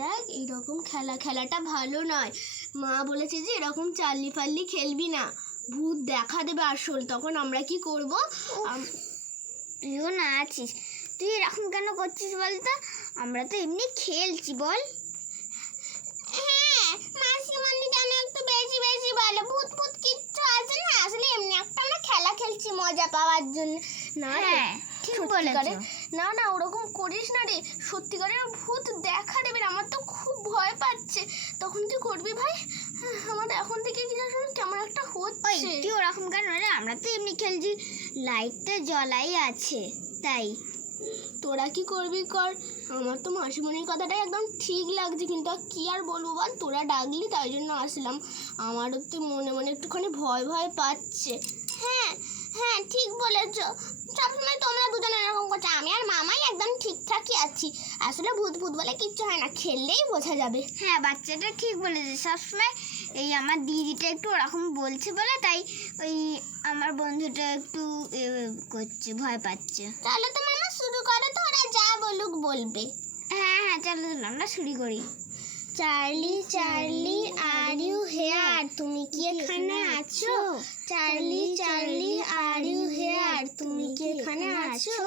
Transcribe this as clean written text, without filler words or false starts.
দেখ এইরকম খেলাটা ভালো নয়। মা বলেছে যে এরকম চাল্লি ফাল্লি খেলবি না, ভূত দেখা দেবে আসল। তখন আমরা কি করব? তুইও না আছিস, তুই এরকম কেন করছিস বলতো? আমরা তো এমনি খেলছি বল। হ্যাঁ, মাসিমণি যেন একটু বেশি বেশি বলে, ভূত ভূত কিচ্ছু আছে না, আসলে এমনি একটা আমরা খেলা খেলছি মজা পাওয়ার জন্য। না রে, ঠিক সত্যিকারে বলেছো। না না ওরকম করিস না রে, সত্যিকারের ভূত দেখা দেবে না, আমার তো খুব ভয় পাচ্ছে। তখন তুই করবি ভাই? আমার এখন থেকে কি জানো কেমন একটা ওই হচ্ছে। তুই ওরকম কেন রে? আমরা তো এমনি খেলছি, লাইটটা জ্বলাই আছে তাই। তোরা কি করবি কর, আমার তো মাসিমণির কথাটাই একদম ঠিক লাগছে, কিন্তু কি আর বলবো বল, তোরা ডাকলি তাই জন্য আসলাম। আমারও তো মনে মনে একটুখানি ভয় ভয় পাচ্ছে। হ্যাঁ হ্যাঁ ঠিক বলেছ, সবসময় তোমরা দুজনে এরকম করছো, আমি আর মামাই একদম ঠিকঠাকই আছি। আসলে ভূত ভূত বলে কিচ্ছু হয় না, খেললেই বোঝা যাবে। হ্যাঁ, বাচ্চাটা ঠিক বলেছে। সবসময় এই আমার দিদিটা একটু ওরকম বলছে বলে তাই ওই আমার বন্ধুটা একটু করছে, ভয় পাচ্ছে। তাহলে তো মামা শুরু করো তো, ওরা যা বলুক বলবে। হ্যাঁ হ্যাঁ, চলো আমরা শুরু করি। Charlie Charlie are you here, তুমি কি এখানে আছো? Charlie Charlie are you here, তুমি কি এখানে আছো?